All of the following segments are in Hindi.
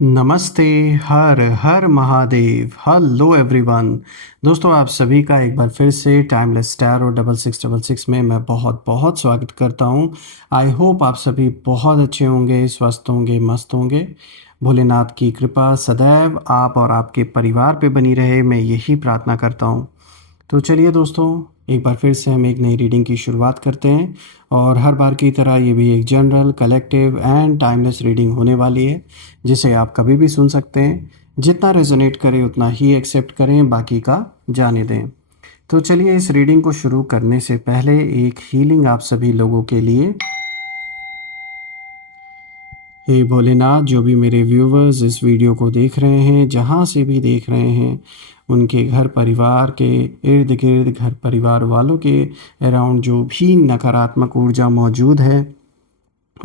नमस्ते। हर हर महादेव। Hello everyone. दोस्तों, आप सभी का एक बार फिर से टाइमलेस टैरो 6666 में मैं बहुत बहुत स्वागत करता हूं। आई होप आप सभी बहुत अच्छे होंगे, स्वस्थ होंगे, मस्त होंगे। भोलेनाथ की कृपा सदैव आप और आपके परिवार पे बनी रहे, मैं यही प्रार्थना करता हूं। तो चलिए दोस्तों, एक बार फिर से हम एक नई रीडिंग की शुरुआत करते हैं। और हर बार की तरह ये भी एक general, collective and timeless reading होने वाली है, जिसे आप कभी भी सुन सकते हैं। जितना रेजोनेट करे उतना ही एक्सेप्ट करें, बाकी का जाने दें। तो चलिए, इस रीडिंग को शुरू करने से पहले एक हीलिंग आप सभी लोगों के लिए। हे भोलेनाथ, जो भी मेरे व्यूवर्स इस वीडियो को देख रहे हैं, जहाँ से भी देख रहे हैं, उनके घर परिवार के इर्द गिर्द, घर परिवार वालों के अराउंड जो भी नकारात्मक ऊर्जा मौजूद है,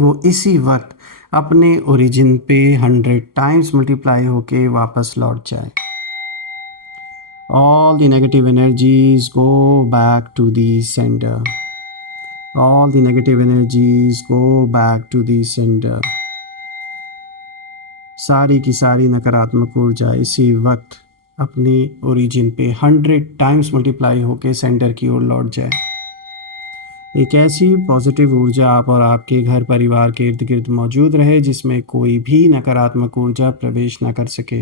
वो इसी वक्त अपने ओरिजिन पे 100 टाइम्स मल्टीप्लाई होके वापस लौट जाए। All the negative energies go back to the sender. All the negative energies go back to the sender. सारी की सारी नकारात्मक ऊर्जा इसी वक्त अपनी ओरिजिन पे 100 टाइम्स मल्टीप्लाई होके सेंटर की ओर लौट जाए। एक ऐसी पॉजिटिव ऊर्जा आप और आपके घर परिवार के इर्द गिर्द मौजूद रहे, जिसमें कोई भी नकारात्मक ऊर्जा प्रवेश न कर सके।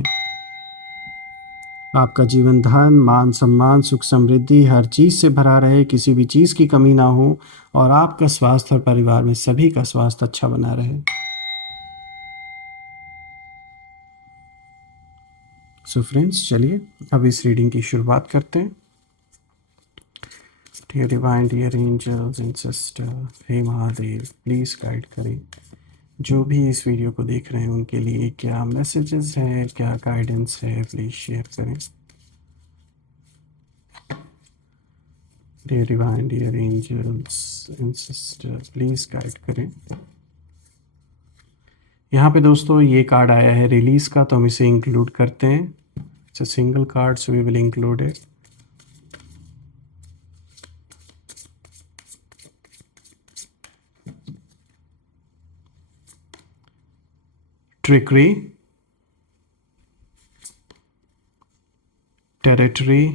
आपका जीवन धन, मान सम्मान, सुख समृद्धि हर चीज़ से भरा रहे, किसी भी चीज़ की कमी ना हो, और आपका स्वास्थ्य और परिवार में सभी का स्वास्थ्य अच्छा बना रहे। सो फ्रेंड्स, चलिए अब इस रीडिंग की शुरुआत करते हैं। Dear divine, dear angels and sister, हे महादेव, प्लीज़ गाइड करें जो भी इस वीडियो को देख रहे हैं, उनके लिए क्या मैसेजेस हैं, क्या गाइडेंस है, प्लीज़ शेयर करें। Dear divine, dear angels and sister, please guide करें। यहाँ पे दोस्तों ये कार्ड आया है रिलीज़ का, तो हम इसे इंक्लूड करते हैं। It's a single card, so we will include it. Trickery, territory,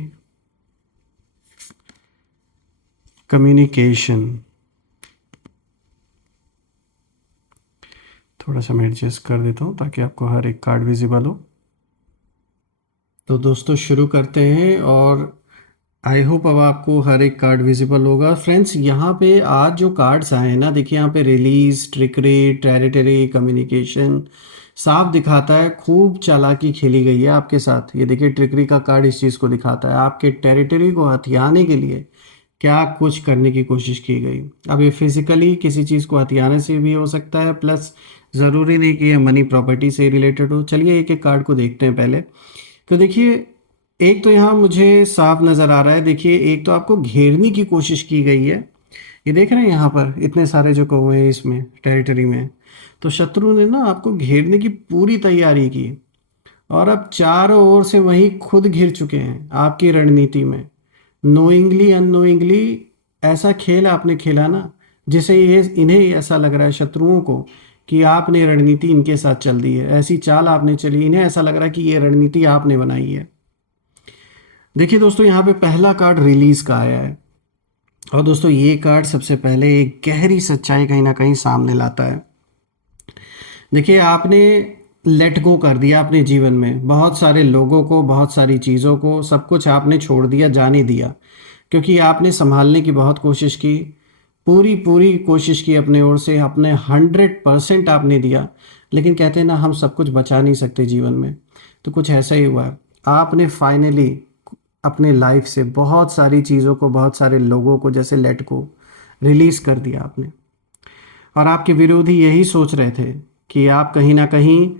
communication. थोड़ा सा मैं एडजस्ट कर देता हूँ ताकि आपको हर एक कार्ड विजिबल हो। तो दोस्तों शुरू करते हैं, और आई होप अब आपको हर एक कार्ड विजिबल होगा। फ्रेंड्स, यहाँ पे आज जो कार्ड्स आए हैं ना, देखिए यहाँ पे रिलीज, ट्रिकरी, टेरिटरी, कम्युनिकेशन साफ दिखाता है खूब चालाकी खेली गई है आपके साथ। ये देखिए, ट्रिकरी का कार्ड इस चीज़ को दिखाता है, आपके टेरिटरी को हथियाने के लिए क्या कुछ करने की कोशिश की गई। अब ये फिजिकली किसी चीज़ को हथियाने से भी हो सकता है, प्लस ज़रूरी नहीं कि ये मनी प्रॉपर्टी से रिलेटेड हो। चलिए एक एक कार्ड को देखते हैं पहले। तो देखिए, एक तो यहाँ मुझे साफ नज़र आ रहा है। देखिए, एक तो आपको घेरने की कोशिश की गई है। ये देख रहे हैं यहाँ पर इतने सारे जो कौवे हैं इसमें टेरिटरी में, तो शत्रु ने ना आपको घेरने की पूरी तैयारी की, और अब चारों ओर से वही खुद घिर चुके हैं आपकी रणनीति में। नोइंगली अननोइंगली ऐसा खेल आपने खेला ना, जिसे ये इन्हें ऐसा लग रहा है, शत्रुओं को, कि आपने रणनीति इनके साथ चल दी है। ऐसी चाल आपने चली, इन्हें ऐसा लग रहा है कि ये रणनीति आपने बनाई है। देखिए दोस्तों, यहाँ पे पहला कार्ड रिलीज का आया है, और दोस्तों ये कार्ड सबसे पहले एक गहरी सच्चाई कहीं ना कहीं सामने लाता है। देखिए, आपने लेट गो कर दिया अपने जीवन में, बहुत सारे लोगों को, बहुत सारी चीज़ों को, सब कुछ आपने छोड़ दिया, जाने दिया, क्योंकि आपने संभालने की बहुत कोशिश की, पूरी पूरी कोशिश की अपने ओर से, अपने 100% आपने दिया। लेकिन कहते हैं ना, हम सब कुछ बचा नहीं सकते जीवन में, तो कुछ ऐसा ही हुआ है। आपने फाइनली अपने लाइफ से बहुत सारी चीज़ों को, बहुत सारे लोगों को जैसे लेट को रिलीज़ कर दिया आपने। और आपके विरोधी यही सोच रहे थे कि आप कहीं ना कहीं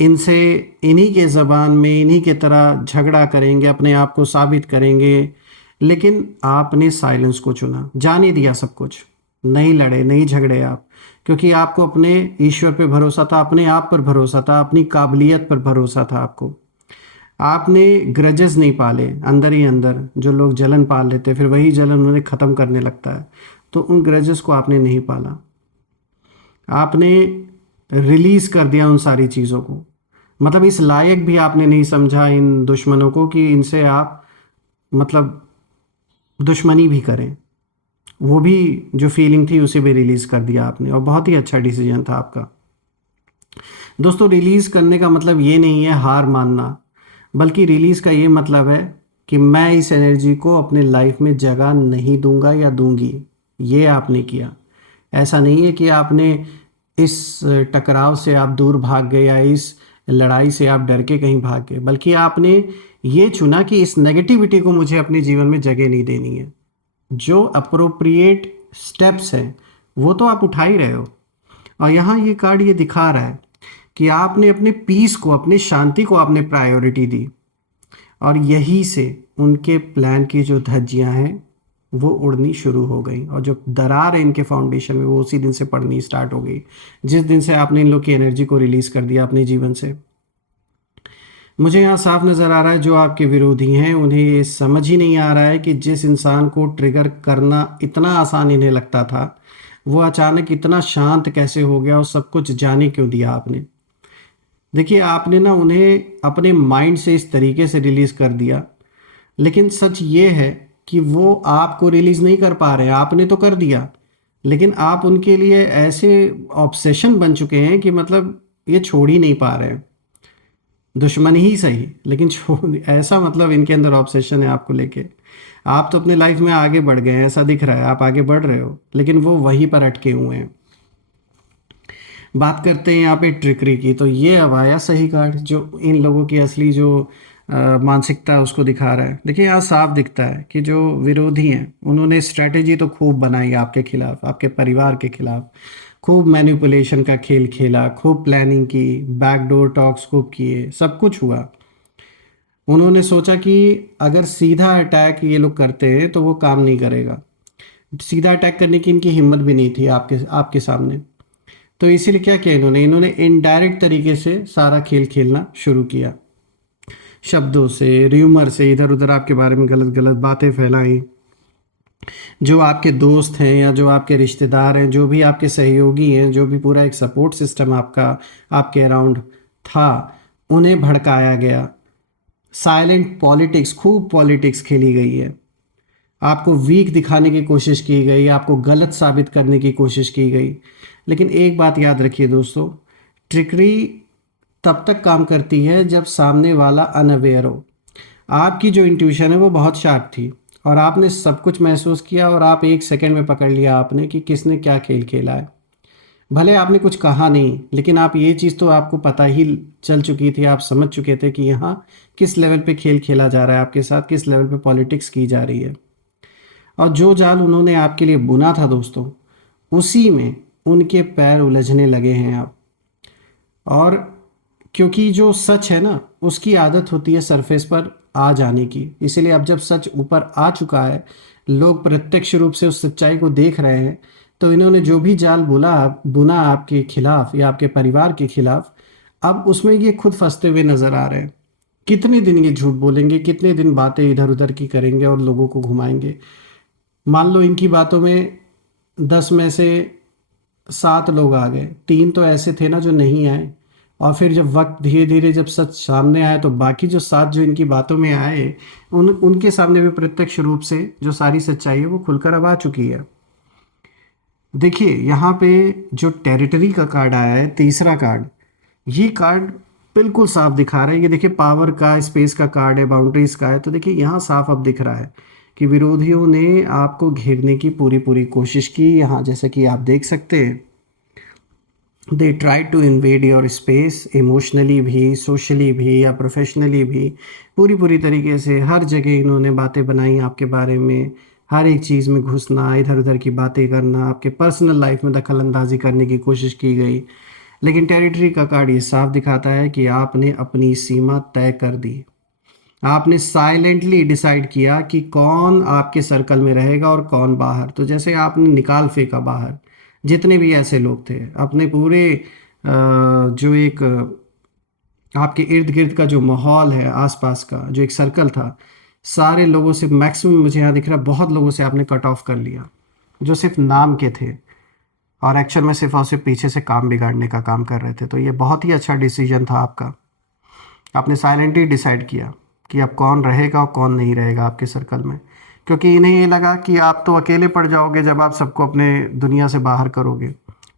इनसे, इन्हीं के ज़बान में, इन्हीं के तरह झगड़ा करेंगे, अपने आप को साबित करेंगे। लेकिन आपने साइलेंस को चुना, जाने दिया सब कुछ, नहीं लड़े, नहीं झगड़े आप, क्योंकि आपको अपने ईश्वर पे भरोसा था, अपने आप पर भरोसा था, अपनी काबिलियत पर भरोसा था आपको। आपने ग्रजेस नहीं पाले अंदर ही अंदर। जो लोग जलन पाल लेते, फिर वही जलन उन्हें ख़त्म करने लगता है, तो उन ग्रजेस को आपने नहीं पाला। आपने रिलीज़ कर दिया उन सारी चीज़ों को, मतलब इस लायक भी आपने नहीं समझा इन दुश्मनों को कि इनसे आप मतलब दुश्मनी भी करें। वो भी जो फीलिंग थी उसे भी रिलीज़ कर दिया आपने, और बहुत ही अच्छा डिसीजन था आपका। दोस्तों, रिलीज़ करने का मतलब ये नहीं है हार मानना, बल्कि रिलीज़ का ये मतलब है कि मैं इस एनर्जी को अपने लाइफ में जगह नहीं दूंगा या दूंगी। ये आपने किया। ऐसा नहीं है कि आपने इस टकराव से आप दूर भाग गए या इस लड़ाई से आप डर के कहीं भाग गए, बल्कि आपने ये चुना कि इस नेगेटिविटी को मुझे अपने जीवन में जगह नहीं देनी है। जो अप्रोप्रिएट स्टेप्स हैं वो तो आप उठा ही रहे हो। और यहाँ ये कार्ड ये दिखा रहा है कि आपने अपने पीस को, अपनी शांति को आपने प्रायोरिटी दी, और यही से उनके प्लान की जो धज्जियां हैं वो उड़नी शुरू हो गई, और जो दरार है इनके फाउंडेशन में वो उसी दिन से पड़नी स्टार्ट हो गई, जिस दिन से आपने इन लोग की एनर्जी को रिलीज कर दिया अपने जीवन से। मुझे यहाँ साफ नज़र आ रहा है जो आपके विरोधी हैं उन्हें ये समझ ही नहीं आ रहा है कि जिस इंसान को ट्रिगर करना इतना आसान इन्हें लगता था, वो अचानक इतना शांत कैसे हो गया और सब कुछ जाने क्यों दिया आपने। देखिए, आपने ना उन्हें अपने माइंड से इस तरीके से रिलीज़ कर दिया, लेकिन सच ये है कि वो आपको रिलीज़ नहीं कर पा रहे। आपने तो कर दिया, लेकिन आप उनके लिए ऐसे ऑब्सेशन बन चुके हैं कि मतलब ये छोड़ ही नहीं पा रहे हैं। दुश्मन ही सही, लेकिन छोड़ ऐसा मतलब इनके अंदर ऑब्सेशन है आपको लेके। आप तो अपने लाइफ में आगे बढ़ गए हैं, ऐसा दिख रहा है, आप आगे बढ़ रहे हो, लेकिन वो वहीं पर अटके हुए हैं। बात करते हैं यहाँ पे ट्रिकरी की, तो ये अब आया सही कार्ड जो इन लोगों की असली जो मानसिकता है उसको दिखा रहा है। देखिए, यहाँ साफ दिखता है कि जो विरोधी हैं उन्होंने स्ट्रैटेजी तो खूब बनाई आपके खिलाफ, आपके परिवार के खिलाफ। खूब मैनिपुलेशन का खेल खेला, खूब प्लानिंग की, बैकडोर टॉक्स खूब किए, सब कुछ हुआ। उन्होंने सोचा कि अगर सीधा अटैक ये लोग करते हैं तो वो काम नहीं करेगा। सीधा अटैक करने की इनकी हिम्मत भी नहीं थी आपके आपके सामने। तो इसीलिए क्या किया इन्होंने, इनडायरेक्ट तरीके से सारा खेल खेलना शुरू किया। शब्दों से, र्यूमर से इधर उधर आपके बारे में गलत गलत बातें फैलाई। जो आपके दोस्त हैं या जो आपके रिश्तेदार हैं, जो भी आपके सहयोगी हैं, जो भी पूरा एक सपोर्ट सिस्टम आपका आपके अराउंड था, उन्हें भड़काया गया। साइलेंट पॉलिटिक्स, खूब पॉलिटिक्स खेली गई है। आपको वीक दिखाने की कोशिश की गई, आपको गलत साबित करने की कोशिश की गई। लेकिन एक बात याद रखिए दोस्तों, ट्रिकरी तब तक काम करती है जब सामने वाला अनअवेयर हो। आपकी जो इंट्यूशन है वो बहुत शार्प थी, और आपने सब कुछ महसूस किया, और आप एक सेकंड में पकड़ लिया आपने कि किसने क्या खेल खेला है। भले आपने कुछ कहा नहीं, लेकिन आप ये चीज़ तो आपको पता ही चल चुकी थी, आप समझ चुके थे कि यहाँ किस लेवल पे खेल खेला जा रहा है आपके साथ, किस लेवल पे पॉलिटिक्स की जा रही है। और जो जाल उन्होंने आपके लिए बुना था दोस्तों, उसी में उनके पैर उलझने लगे हैं अब। और क्योंकि जो सच है ना, उसकी आदत होती है सरफेस पर आ जाने की, इसीलिए अब जब सच ऊपर आ चुका है, लोग प्रत्यक्ष रूप से उस सच्चाई को देख रहे हैं, तो इन्होंने जो भी जाल बुना आपके खिलाफ या आपके परिवार के खिलाफ, अब उसमें ये खुद फंसते हुए नजर आ रहे हैं। कितने दिन ये झूठ बोलेंगे, कितने दिन बातें इधर उधर की करेंगे और लोगों को घुमाएंगे। मान लो इनकी बातों में 10 में से 7 लोग आ गए, 3 तो ऐसे थे ना जो नहीं आए, और फिर जब वक्त धीरे धीरे जब सच सामने आया तो बाकी जो 7 जो इनकी बातों में आए, उनके सामने भी प्रत्यक्ष रूप से जो सारी सच्चाई है वो खुलकर अब आ चुकी है। देखिए, यहाँ पे जो टेरिटरी का कार्ड आया है, तीसरा कार्ड, ये कार्ड बिल्कुल साफ दिखा रहा है। ये देखिए, पावर का, स्पेस का कार्ड है, बाउंड्रीज का है। तो देखिए, यहाँ साफ अब दिख रहा है कि विरोधियों ने आपको घेरने की पूरी पूरी कोशिश की। यहाँ जैसा कि आप देख सकते हैं, they try to invade your space, emotionally भी, सोशली भी या प्रोफेशनली भी। पूरी पूरी तरीके से हर जगह इन्होंने बातें बनाई आपके बारे में, हर एक चीज़ में घुसना, इधर उधर की बातें करना, आपके पर्सनल लाइफ में दखल अंदाजी करने की कोशिश की गई। लेकिन टेरिटरी का कार्ड ये साफ दिखाता है कि आपने अपनी सीमा तय कर दी। आपने साइलेंटली डिसाइड किया कि कौन आपके सर्कल में रहेगा और कौन बाहर। तो जैसे आपने निकाल फेंका बाहर जितने भी ऐसे लोग थे, अपने पूरे जो एक आपके इर्द गिर्द का जो माहौल है, आसपास का जो एक सर्कल था, सारे लोगों से मैक्सिमम मुझे यहाँ दिख रहा है बहुत लोगों से आपने कट ऑफ कर लिया, जो सिर्फ नाम के थे और एक्चुअल में सिर्फ और सिर्फ पीछे से काम बिगाड़ने का काम कर रहे थे। तो ये बहुत ही अच्छा डिसीजन था आपका। आपने साइलेंटली डिसाइड किया कि अब कौन रहेगा और कौन नहीं रहेगा आपके सर्कल में, क्योंकि इन्हें ये लगा कि आप तो अकेले पड़ जाओगे जब आप सबको अपने दुनिया से बाहर करोगे,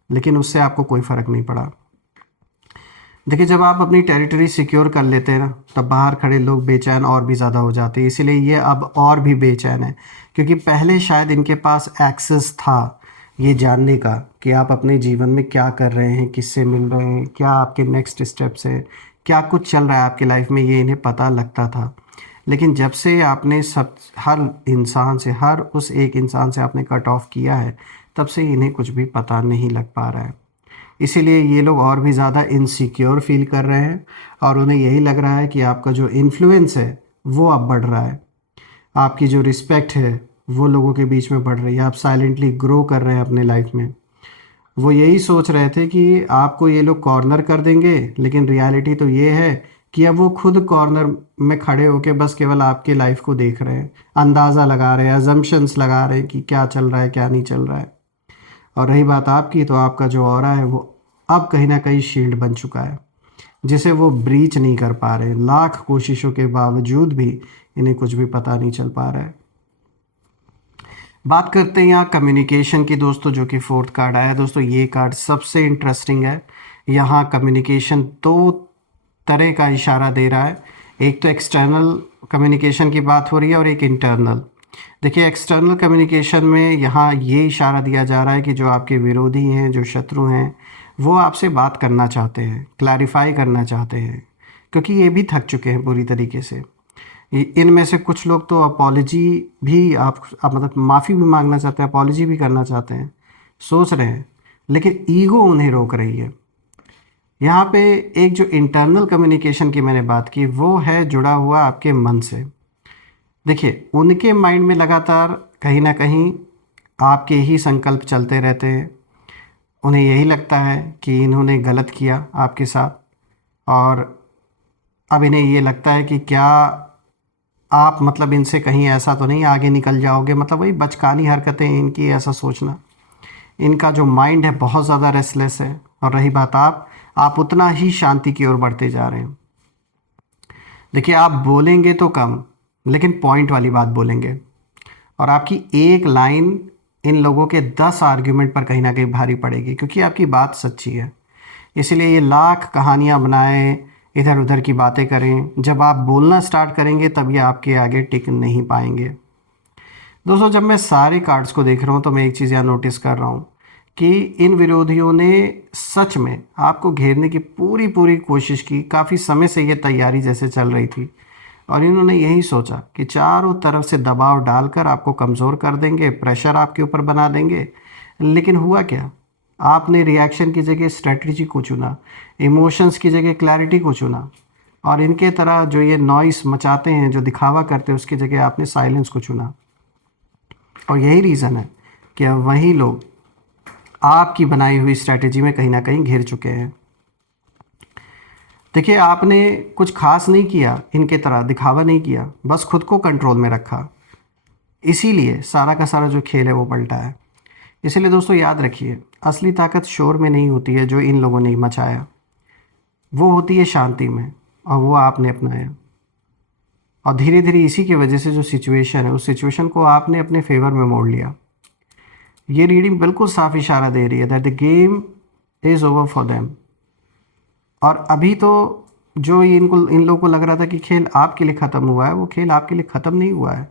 लेकिन उससे आपको कोई फ़र्क नहीं पड़ा। देखिए, जब आप अपनी टेरिटरी सिक्योर कर लेते हैं ना, तब बाहर खड़े लोग बेचैन और भी ज़्यादा हो जाते हैं। इसीलिए ये अब और भी बेचैन है, क्योंकि पहले शायद इनके पास एक्सेस था ये जानने का कि आप अपने जीवन में क्या कर रहे हैं, किससे मिल रहे हैं, क्या आपके नेक्स्ट स्टेप्स हैं, क्या कुछ चल रहा है आपकी लाइफ में, ये इन्हें पता लगता था। लेकिन जब से आपने सब हर इंसान से, हर उस एक इंसान से आपने कट ऑफ किया है, तब से इन्हें कुछ भी पता नहीं लग पा रहा है। इसीलिए ये लोग और भी ज़्यादा इनसिक्योर फील कर रहे हैं, और उन्हें यही लग रहा है कि आपका जो इन्फ्लुएंस है वो अब बढ़ रहा है, आपकी जो रिस्पेक्ट है वो लोगों के बीच में बढ़ रही है, आप साइलेंटली ग्रो कर रहे हैं अपने लाइफ में। वो यही सोच रहे थे कि आपको ये लोग कॉर्नर कर देंगे, लेकिन रियलिटी तो ये है कि अब वो खुद कॉर्नर में खड़े होकर बस केवल आपके लाइफ को देख रहे हैं, अंदाज़ा लगा रहे हैं, अजम्पशंस लगा रहे हैं कि क्या चल रहा है क्या नहीं चल रहा है। और रही बात आपकी, तो आपका जो ऑरा है वो अब कहीं ना कहीं शील्ड बन चुका है, जिसे वो ब्रीच नहीं कर पा रहे। लाख कोशिशों के बावजूद भी इन्हें कुछ भी पता नहीं चल पा रहा है। बात करते हैं यहाँ कम्युनिकेशन की दोस्तों, जो कि फोर्थ कार्ड आया है। दोस्तों, ये कार्ड सबसे इंटरेस्टिंग है। यहाँ कम्युनिकेशन दो तरह का इशारा दे रहा है। एक तो एक्सटर्नल कम्युनिकेशन की बात हो रही है और एक इंटरनल। देखिए, एक्सटर्नल कम्युनिकेशन में यहाँ ये इशारा दिया जा रहा है कि जो आपके विरोधी हैं, जो शत्रु हैं, वो आपसे बात करना चाहते हैं, क्लैरिफाई करना चाहते हैं, क्योंकि ये भी थक चुके हैं पूरी तरीके से। इनमें से कुछ लोग तो अपॉलजी भी आप मतलब माफ़ी भी मांगना चाहते हैं, अपॉलजी भी करना चाहते हैं, सोच रहे हैं, लेकिन ईगो उन्हें रोक रही है। यहाँ पे एक जो इंटरनल कम्युनिकेशन की मैंने बात की, वो है जुड़ा हुआ आपके मन से। देखिए, उनके माइंड में लगातार कहीं ना कहीं आपके ही संकल्प चलते रहते हैं। उन्हें यही लगता है कि इन्होंने गलत किया आपके साथ, और अब इन्हें ये लगता है कि क्या आप मतलब इनसे कहीं ऐसा तो नहीं आगे निकल जाओगे। मतलब वही बचकानी हरकतें इनकी, ऐसा सोचना। इनका जो माइंड है बहुत ज़्यादा रेस्टलेस है। और रही बात आप उतना ही शांति की ओर बढ़ते जा रहे हैं। देखिए, आप बोलेंगे तो कम, लेकिन पॉइंट वाली बात बोलेंगे, और आपकी एक लाइन इन लोगों के 10 आर्ग्यूमेंट पर कहीं ना कहीं भारी पड़ेगी, क्योंकि आपकी बात सच्ची है। इसीलिए ये लाख कहानियाँ बनाएं, इधर उधर की बातें करें, जब आप बोलना स्टार्ट करेंगे तब ये आपके आगे टिक नहीं पाएंगे। दोस्तों, जब मैं सारे कार्ड्स को देख रहा हूँ तो मैं एक चीज़ यहाँ नोटिस कर रहा हूँ कि इन विरोधियों ने सच में आपको घेरने की पूरी पूरी कोशिश की। काफ़ी समय से ये तैयारी जैसे चल रही थी, और इन्होंने यही सोचा कि चारों तरफ से दबाव डालकर आपको कमज़ोर कर देंगे, प्रेशर आपके ऊपर बना देंगे। लेकिन हुआ क्या? आपने रिएक्शन की जगह स्ट्रेटजी को चुना, इमोशंस की जगह क्लैरिटी को चुना, और इनके तरह जो ये नॉइस मचाते हैं, जो दिखावा करते हैं, उसकी जगह आपने साइलेंस को चुना। और यही रीज़न है कि अब वही लोग आपकी बनाई हुई स्ट्रैटेजी में कहीं ना कहीं घिर चुके हैं। देखिए, आपने कुछ खास नहीं किया, इनके तरह दिखावा नहीं किया, बस खुद को कंट्रोल में रखा। इसीलिए सारा का सारा जो खेल है वो पलटा है। इसीलिए दोस्तों, याद रखिए, असली ताकत शोर में नहीं होती है जो इन लोगों ने मचाया, वो होती है शांति में, और वो आपने अपनाया। और धीरे धीरे इसी की वजह से जो सिचुएशन है, उस सिचुएशन को आपने अपने फेवर में मोड़ लिया। ये रीडिंग बिल्कुल साफ इशारा दे रही है that the game is over for them. और अभी तो जो इन लोगों को लग रहा था कि खेल आपके लिए ख़त्म हुआ है, वो खेल आपके लिए ख़त्म नहीं हुआ है।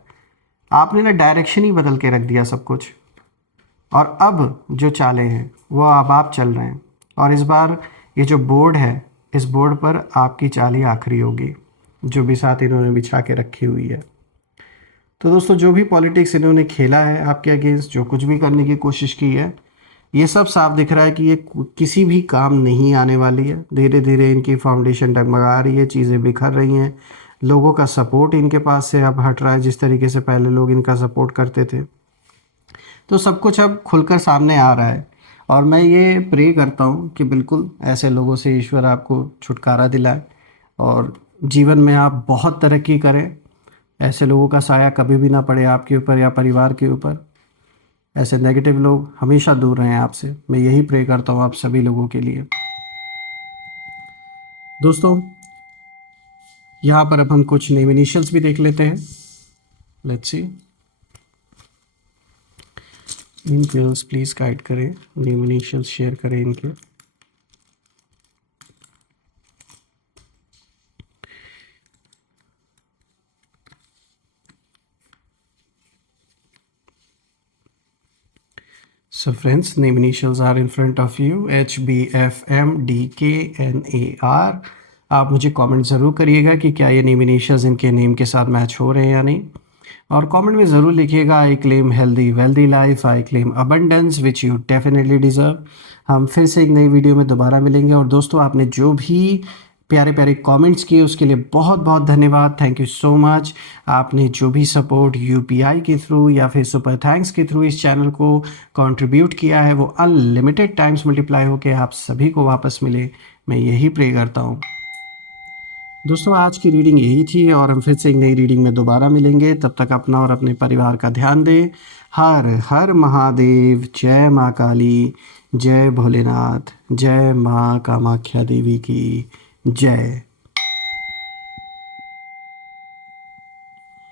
आपने ना डायरेक्शन ही बदल के रख दिया सब कुछ, और अब जो चालें हैं वो अब आप चल रहे हैं। और इस बार ये जो बोर्ड है, इस बोर्ड पर आपकी चाल ही आखिरी होगी, जो भी साथ इन्होंने बिछा के रखी हुई है। तो दोस्तों, जो भी पॉलिटिक्स इन्होंने खेला है आपके अगेंस्ट, जो कुछ भी करने की कोशिश की है, ये सब साफ दिख रहा है कि ये किसी भी काम नहीं आने वाली है। धीरे धीरे इनकी फाउंडेशन डगमगा रही है, चीज़ें बिखर रही हैं, लोगों का सपोर्ट इनके पास से अब हट रहा है, जिस तरीके से पहले लोग इनका सपोर्ट करते थे। तो सब कुछ अब खुलकर सामने आ रहा है, और मैं ये प्रे करता हूँ कि बिल्कुल ऐसे लोगों से ईश्वर आपको छुटकारा दिलाए, और जीवन में आप बहुत तरक्की करें। ऐसे लोगों का साया कभी भी ना पड़े आपके ऊपर या परिवार के ऊपर। ऐसे नेगेटिव लोग हमेशा दूर रहें आपसे। मैं यही प्रे करता हूँ आप सभी लोगों के लिए। दोस्तों, यहाँ पर अब हम कुछ नेम इनिशियल्स भी देख लेते हैं। Let's see. इनकेल्स प्लीज़ गाइड करें, नेम इनिशियल्स शेयर करें इनके। So friends, name initials are in front of you, HBFMDKNAR। आप मुझे कमेंट ज़रूर करिएगा कि क्या ये नेम इनिशियल्स इनके नेम के साथ मैच हो रहे हैं या नहीं, और कमेंट में ज़रूर लिखिएगा I claim healthy wealthy life, I claim abundance which you definitely deserve. हम फिर से एक नई वीडियो में दोबारा मिलेंगे। और दोस्तों, आपने जो भी प्यारे प्यारे कमेंट्स किए उसके लिए बहुत बहुत धन्यवाद, थैंक यू सो मच। आपने जो भी सपोर्ट यूपीआई के थ्रू या फिर सुपर थैंक्स के थ्रू इस चैनल को कंट्रीब्यूट किया है वो अनलिमिटेड टाइम्स मल्टीप्लाई होकर आप सभी को वापस मिले, मैं यही प्रे करता हूँ। दोस्तों, आज की रीडिंग यही थी और हम फिर से एक नई रीडिंग में दोबारा मिलेंगे। तब तक अपना और अपने परिवार का ध्यान दें। हर हर महादेव। जय माँ काली, जय भोलेनाथ, जय माँ कामाख्या देवी की जय।